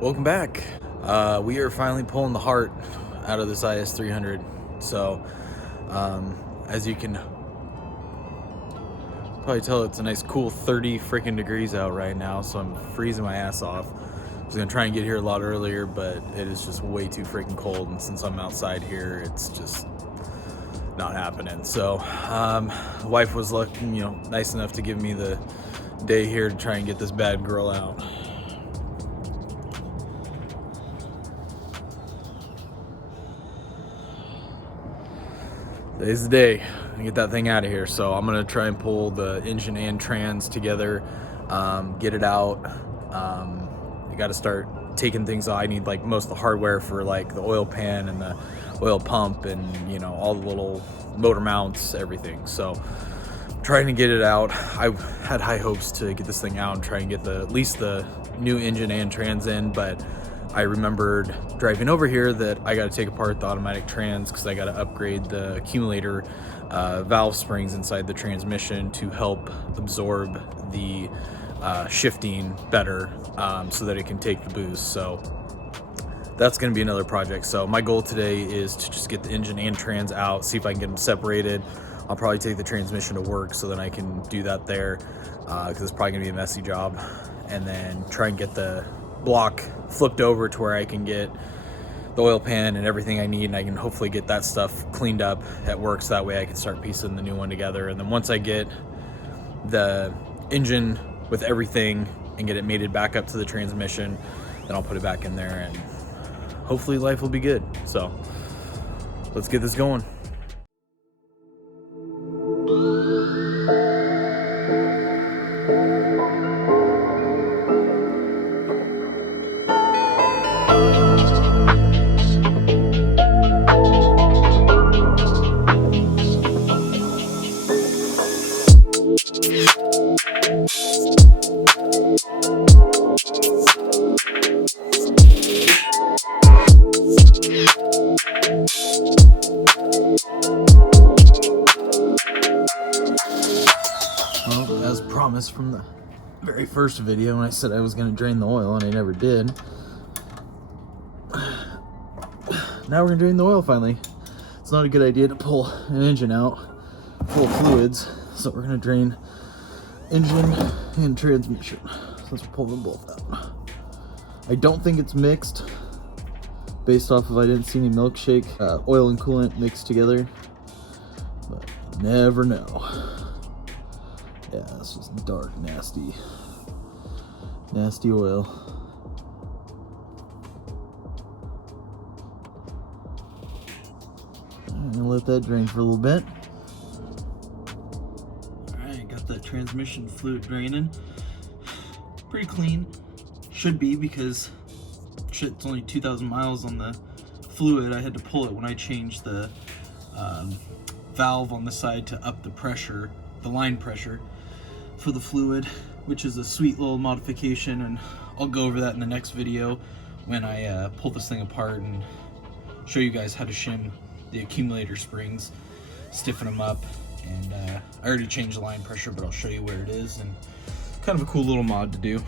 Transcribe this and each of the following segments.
Welcome back. We are finally pulling the heart out of this IS300. So, as you can probably tell, it's a nice cool 30 freaking degrees out right now, so I'm freezing my ass off. I was gonna try and get here a lot earlier, but it is just way too freaking cold, and since I'm outside here, it's just not happening. So, the wife was lucky, nice enough to give me the day here to try and get this bad girl out. Today's the day to get that thing out of here. So I'm gonna try and pull the engine and trans together, get it out. I got to start taking things out. I need like most of the hardware for like the oil pan and the oil pump and all the little motor mounts, everything. So I'm trying to get it out. I had high hopes to get this thing out and try and get at least the new engine and trans in, but I remembered driving over here that I got to take apart the automatic trans because I got to upgrade the accumulator valve springs inside the transmission to help absorb the shifting better, so that it can take the boost. So that's going to be another project. So my goal today is to just get the engine and trans out, see if I can get them separated. I'll probably take the transmission to work so then I can do that there, because it's probably going to be a messy job, and then try and get the block flipped over to where I can get the oil pan and everything I need, and I can hopefully get that stuff cleaned up at work so that way I can start piecing the new one together. And then once I get the engine with everything and get it mated back up to the transmission, then I'll put it back in there and hopefully life will be good. So let's get this going. Well, as promised from the very first video when I said I was going to drain the oil and I never did. Now we're going to drain the oil finally. It's not a good idea to pull an engine out full of fluids, so we're going to drain engine and transmission. So let's pull them both out. I don't think it's mixed, based off of I didn't see any milkshake oil and coolant mixed together, but you never know. Yeah, this is dark, nasty oil. I'm gonna let that drain for a little bit. Alright, got the transmission fluid draining. Pretty clean. Should be, because it's only 2,000 miles on the fluid. I had to pull it when I changed the valve on the side to up the pressure, the line pressure for the fluid, which is a sweet little modification, and I'll go over that in the next video when I pull this thing apart and show you guys how to shim the accumulator springs, stiffen them up, and I already changed the line pressure, but I'll show you where it is, and kind of a cool little mod to do.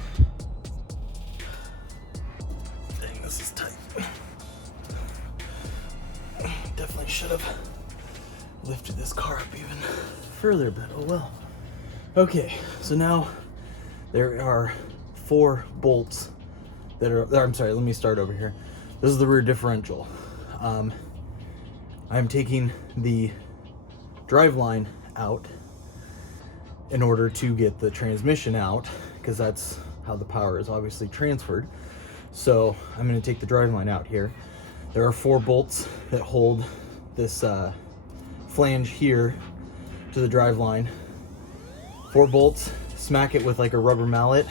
Dang, this is tight. Definitely should have lifted this car up even further, but oh well. Okay, so now there are 4 bolts that are, I'm sorry, let me start over here. This is the rear differential. I'm taking the drive line out in order to get the transmission out, because that's how the power is obviously transferred. So I'm going to take the drive line out here. There are 4 bolts that hold this flange here to the drive line. 4 bolts, smack it with like a rubber mallet,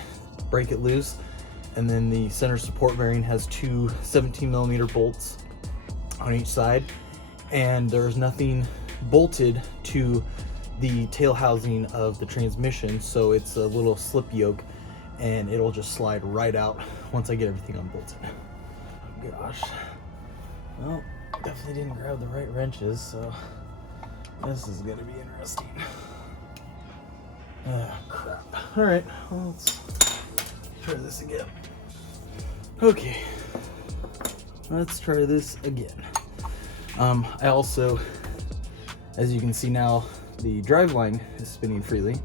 break it loose, and then the center support bearing has 2 17mm bolts on each side, and there's nothing bolted to the tail housing of the transmission, so it's a little slip yoke and it'll just slide right out once I get everything unbolted. Oh gosh. Well, definitely didn't grab the right wrenches, so this is gonna be interesting. Ah, crap. Alright, well, let's try this again. Okay, let's try this again. I also, as you can see now, the driveline is spinning freely.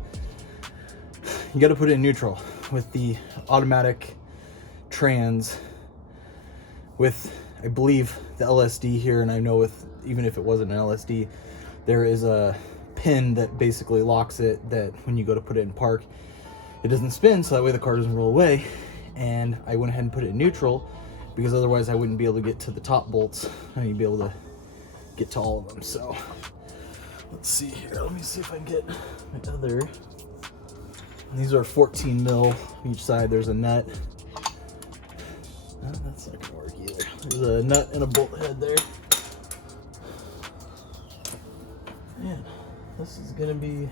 You got to put it in neutral with the automatic trans with, I believe, the LSD here, and I know with, even if it wasn't an LSD, there is a pin that basically locks it, that when you go to put it in park, it doesn't spin, so that way the car doesn't roll away. And I went ahead and put it in neutral because otherwise I wouldn't be able to get to the top bolts. I need to be able to get to all of them. So let's see here. Let me see if I can get my other. These are 14 mil each side. There's a nut. Oh, that's not gonna work either. There's a nut and a bolt head there. Man, this is gonna be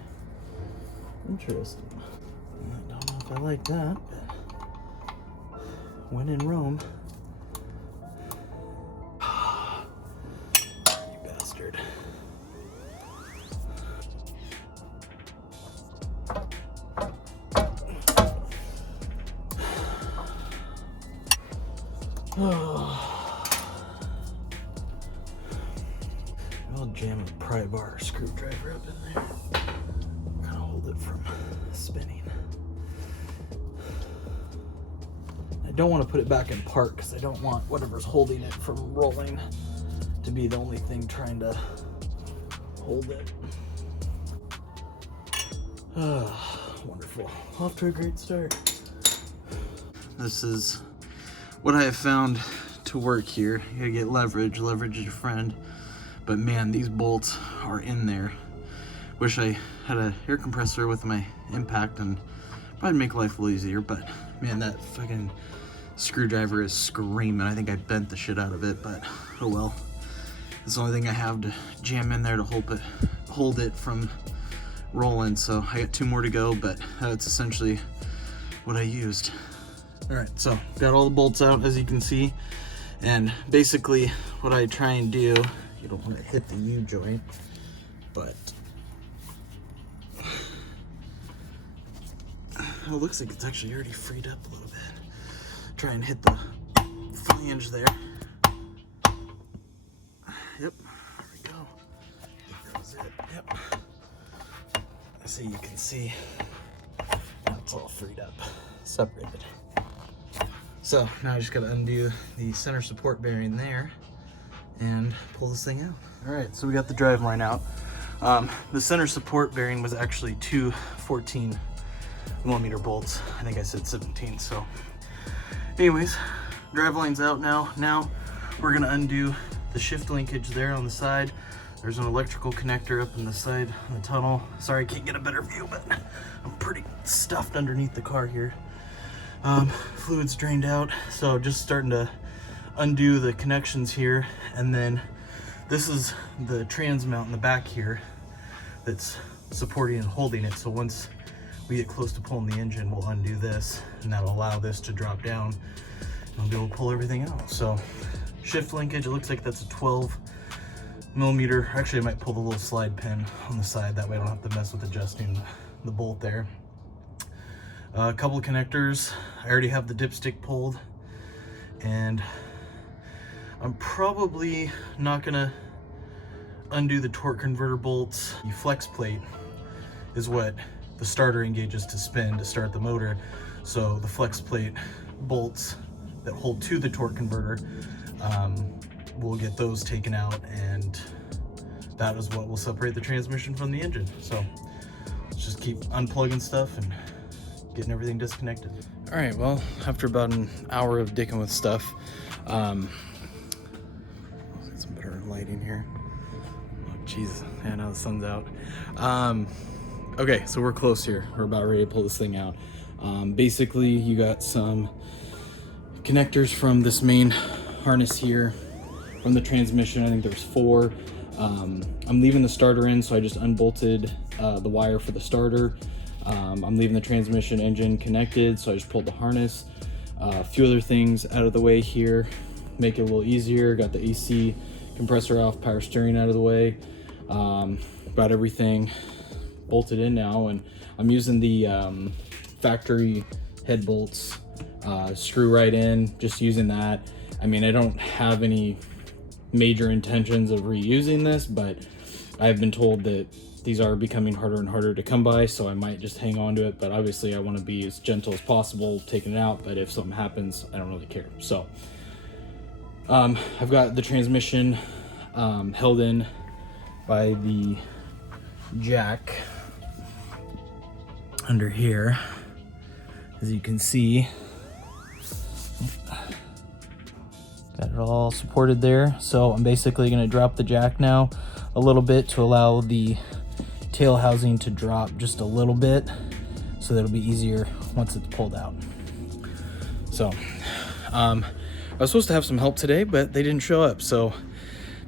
interesting. I don't know if I like that, but when in Rome. You bastard. I'll jam a pry bar or screwdriver up in there. Kind of hold it from spinning. I don't want to put it back in park because I don't want whatever's holding it from rolling to be the only thing trying to hold it. Wonderful. Off to a great start. This is what I have found to work here. You gotta get leverage. Leverage is your friend. But man, these bolts are in there. Wish I had an air compressor with my impact and probably make life a little easier, but man, that fucking screwdriver is screaming. I think I bent the shit out of it, but oh well. It's the only thing I have to jam in there to hold it from rolling. So I got 2 more to go, but that's essentially what I used. All right, so got all the bolts out, as you can see. And basically what I try and do, you don't want to hit the U joint, but it looks like it's actually already freed up a little bit. Try and hit the flange there. Yep, there we go. That was it, yep. So you can see that's all freed up, separated. So now I just gotta undo the center support bearing there and pull this thing out. All right, so we got the drive line out. The center support bearing was actually 2 14mm bolts. I think I said 17, so. Anyways, drive line's out now. Now we're gonna undo the shift linkage there on the side. There's an electrical connector up in the side of the tunnel. Sorry, I can't get a better view, but I'm pretty stuffed underneath the car here. Fluid's drained out, so just starting to undo the connections here. And then this is the trans mount in the back here that's supporting and holding it. So once we get close to pulling the engine, we'll undo this, and that'll allow this to drop down and we'll be able to pull everything out. So shift linkage, it looks like that's a 12mm. Actually, I might pull the little slide pin on the side, that way I don't have to mess with adjusting the bolt there. A couple of connectors. I already have the dipstick pulled, and I'm probably not gonna undo the torque converter bolts. The flex plate is what the starter engages to spin to start the motor. So the flex plate bolts that hold to the torque converter, we'll get those taken out, and that is what will separate the transmission from the engine. So let's just keep unplugging stuff and getting everything disconnected. All right, well, after about an hour of dicking with stuff, let's get some better lighting here. Oh, jeez, yeah, now the sun's out. Okay, so we're close here. We're about ready to pull this thing out. Basically, you got some connectors from this main harness here from the transmission. I think there's 4. I'm leaving the starter in, so I just unbolted the wire for the starter. I'm leaving the transmission engine connected, so I just pulled the harness. A few other things out of the way here, make it a little easier. Got the AC compressor off, power steering out of the way. Got everything bolted in now, and I'm using the factory head bolts screw right in, just using that. I mean, I don't have any major intentions of reusing this, but I've been told that these are becoming harder and harder to come by, so I might just hang on to it. But obviously I want to be as gentle as possible taking it out, but if something happens, I don't really care. So I've got the transmission held in by the jack under here, as you can see. Got it all supported there. So I'm basically going to drop the jack now a little bit to allow the tail housing to drop just a little bit, so that'll be easier once it's pulled out. So I was supposed to have some help today, but they didn't show up, so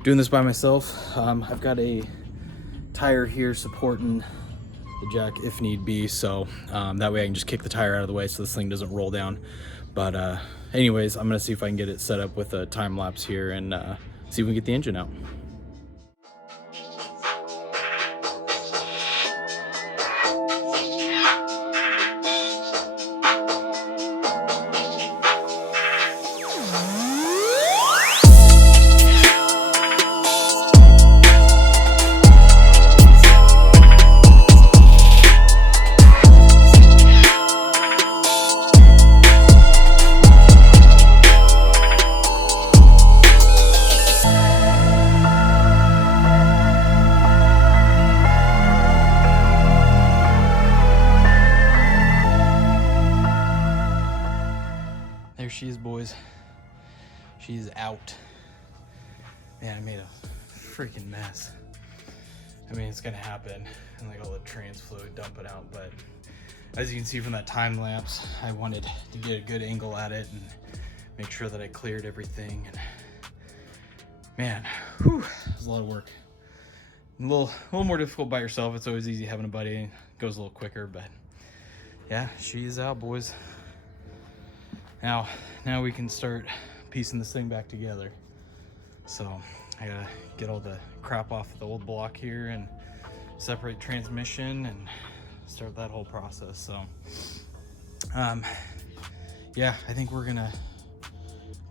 doing this by myself. I've got a tire here supporting the jack if need be, so that way I can just kick the tire out of the way so this thing doesn't roll down. But anyways, I'm gonna see if I can get it set up with a time lapse here and see if we can get the engine out. There she is, boys. She's out. Man, I made a freaking mess. I mean, it's gonna happen, and like all the trans fluid dumping out, but as you can see from that time lapse, I wanted to get a good angle at it and make sure that I cleared everything. And man, whew, it was a lot of work. A little more difficult by yourself. It's always easy having a buddy. It goes a little quicker, but yeah, she is out, boys. Now we can start piecing this thing back together. So I gotta get all the crap off the old block here and separate transmission and start that whole process. So yeah, I think we're gonna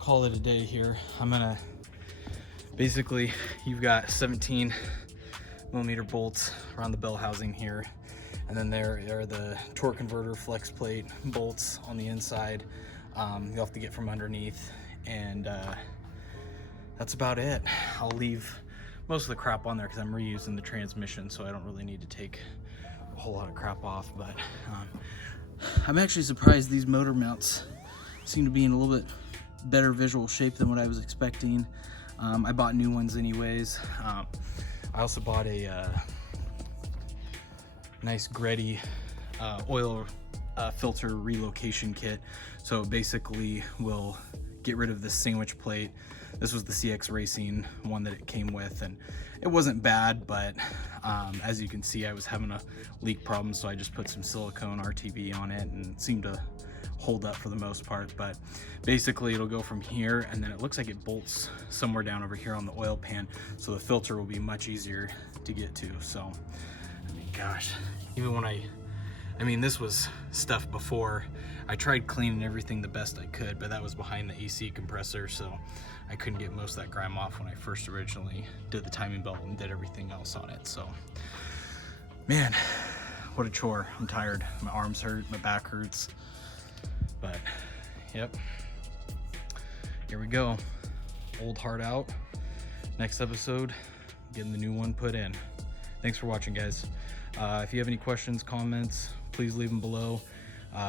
call it a day here. I'm gonna basically, you've got 17 millimeter bolts around the bell housing here, and then there are the torque converter flex plate bolts on the inside. You'll have to get from underneath, and that's about it. I'll leave most of the crap on there because I'm reusing the transmission, so I don't really need to take a whole lot of crap off. But I'm actually surprised these motor mounts seem to be in a little bit better visual shape than what I was expecting. I bought new ones anyways. I also bought a nice Greddy oil filter relocation kit. So basically we'll get rid of this sandwich plate. This was the CX Racing one that it came with, and it wasn't bad, but as you can see, I was having a leak problem, so I just put some silicone RTV on it and it seemed to hold up for the most part. But basically it'll go from here, and then it looks like it bolts somewhere down over here on the oil pan, so the filter will be much easier to get to. So I mean, gosh, even when I mean, this was stuff before. I tried cleaning everything the best I could, but that was behind the AC compressor, so I couldn't get most of that grime off when I first originally did the timing belt and did everything else on it. So man, what a chore. I'm tired. My arms hurt, my back hurts, but yep, here we go. Old heart out. Next episode, getting the new one put in. Thanks for watching, guys. If you have any questions, comments, please leave them below.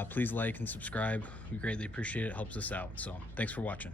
Please like and subscribe. We greatly appreciate it. It helps us out. So thanks for watching.